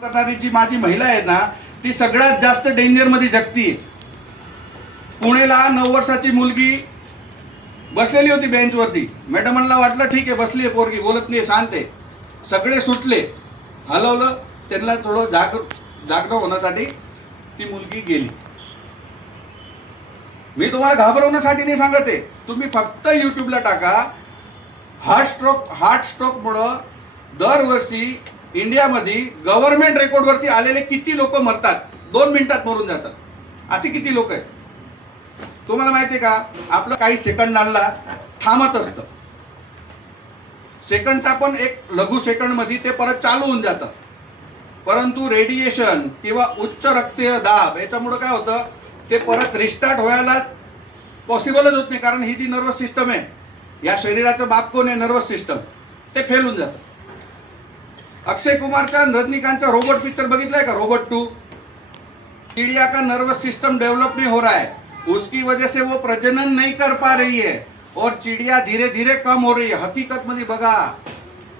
करणारी जी माझी महिला आहे ना, ती सगळ्यात जास्त डेंजर मध्ये जगती. पुणेला 9 वर्षाची मुलगी बसलेली होती बेंचवरती. मॅडमांना वाटलं ठीक आहे बसली आहे पोरगी, बोलत नाही, शांत आहे. सगळे सुटले, हलवलं त्यांना, थोडं जागृत होण्यासाठी ती मुलगी गेली. मी तुम्हाला घाबरवण्यासाठी नाही सांगत आहे, तुम्ही फक्त युट्यूबला टाका. हार्ट स्ट्रोक मुळे दरवर्षी इंडियामध्ये गव्हर्नमेंट रेकॉर्डवरती आलेले किती लोक मरतात, 2 मिनिटात मरून जातात, असे किती लोक आहेत तुम्हाला माहिती आहे का? आपलं काही सेकंदांना थांबत असतं. सेकंडचा पण एक लघु सेकंड मध्ये ते परत चालू होऊन जातं. परंतु रेडिएशन किंवा उच्च रक्तीय दाब याच्यामुळे काय होतं, ते परत रिस्टार्ट व्हायला पॉसिबलच होत नाही. कारण ही जी नर्वस सिस्टम आहे, या शरीराचं बाप कोण आहे, नर्वस सिस्टम, ते फेल होऊन जातं. अक्षय कुमारचा रजनीकांतचा रोबोट पिक्चर बघितलाय का, रोबोट 2? चिड़िया का नर्वस सिस्टम डेवलप नहीं हो रहा है, उसकी वजह से वो प्रजनन नहीं कर पा रही है और चिड़िया धीरे धीरे कम हो रही है. हकीकत मध्ये बघा,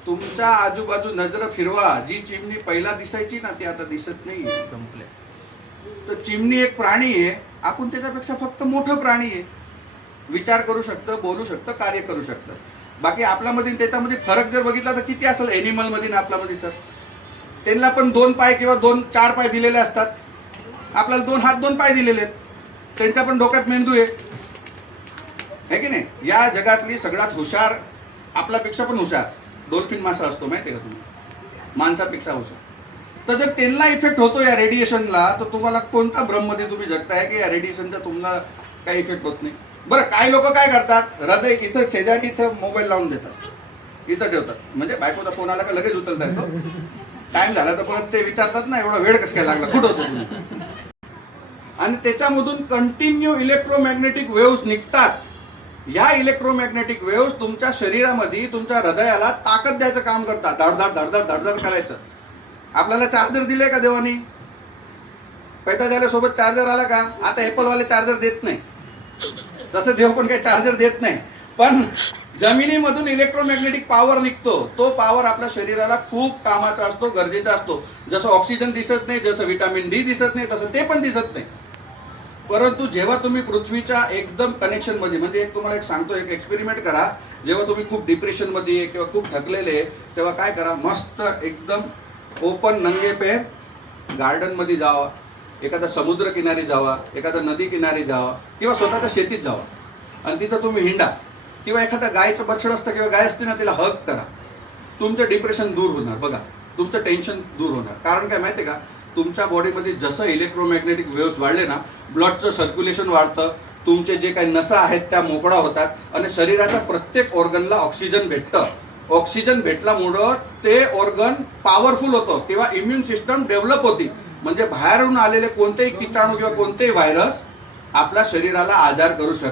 तुमच्या आजूबाजू नजर फिरवा, जी चिमणी पहिला दिसायची ना ती आता दिसत नाही, संपले. तर चिमणी एक प्राणी आहे, आपण त्याच्यापेक्षा फक्त मोठं प्राणी आहे. विचार करू शकतं, बोलू शकतं, कार्य करू शकतं. बाकी आपल्यामध्ये त्याच्यामध्ये फरक जर बघितला तर किती असेल एनिमल मध्ये ना आपल्यामध्ये सर. त्यांना पण 2 पाय किंवा 4 पाय दिलेले असतात, आपल्याला 2 हात 2 पाय दिलेले आहेत. त्यांच्या पण डोक्यात मेंदू आहे की नाही? या जगातली सगळ्यात हुशार, आपल्यापेक्षा पण हुशार डॉल्फिन मासा असतो, माहिती आहे का तुम्ही? माणसापेक्षा हुशार. तर जर त्यांना इफेक्ट होतो या रेडिएशनला, तर तुम्हाला कोणता भ्रममध्ये तुम्ही जगताय की या रेडिएशनचा तुम्हाला काही इफेक्ट होत नाही? बरं, काही लोक काय करतात, हृदय इथं शेजारी इथं मोबाईल लावून देतात, इथं ठेवतात, म्हणजे बायकोचा फोन आला का लगेच उचलता येतो. टाइम झाला तर परत ते विचारतात ना, एवढा वेळ कसं काय लागला, कुठं होतो तुम्ही? आणि त्याच्यामधून कंटिन्यू इलेक्ट्रोमॅग्नेटिक वेव्स निघतात. या इलेक्ट्रोमॅग्नेटिक वेव्स तुमच्या शरीरामध्ये तुमच्या हृदयाला ताकद द्यायचं काम करतात, धडधड धडधड धडधड करायचं. आपल्याला चार्जर दिले का देवानी? पैसा द्यायला सोबत चार्जर आला का? आता एपलवाले चार्जर देत नाही, तसं देव पण काही चार्जर देत नाही. पण जमिनीमधून इलेक्ट्रोमॅग्नेटिक पॉवर निघतो, तो पॉवर आपल्या शरीराला खूप कामाचा असतो, गरजेचा असतो. जसं ऑक्सिजन दिसत नाही, जसं विटामिन डी दिसत नाही, तसं ते पण दिसत नाही. परंतु जेव्हा तुम्ही पृथ्वीच्या एकदम कनेक्शन मध्ये, म्हणजे तुम्हाला एक सांगतो, एक एक्सपेरिमेंट करा. जेव्हा तुम्ही खूप डिप्रेशन मध्ये किंवा खूप थकलेले, तेव्हा काय करा, मस्त एकदम ओपन नंगे पैर गार्डन मध्ये जावा, एखादा समुद्र किनारी जावा, एखादा नदी किनारी जावा, किंवा स्वतःच्या शेतीत जावा आणि तिथं तुम्ही हिंडा. किंवा एखादा गायचं बछड असतं किंवा गाय असते ना, तिला हग करा. तुमचं डिप्रेशन दूर होणार, बघा, तुमचं टेन्शन दूर होणार. कारण काय माहिती आहे का, तुमच्या बॉडीमध्ये जसं इलेक्ट्रोमॅग्नेटिक वेव्स वाढले ना, ब्लडचं सर्क्युलेशन वाढतं, तुमचे जे काही नसा आहेत त्या मोकळा होतात आणि शरीराच्या प्रत्येक ऑर्गनला ऑक्सिजन भेटतं. ऑक्सिजन भेटल्यामुळं ते ऑर्गन पॉवरफुल होतं किंवा इम्युन सिस्टम डेव्हलप होती. म्हणजे बाहेरून आलेले कोणतेही कीटाणू किंवा कोणतेही व्हायरस आपल्या शरीराला आजार करू शकतात.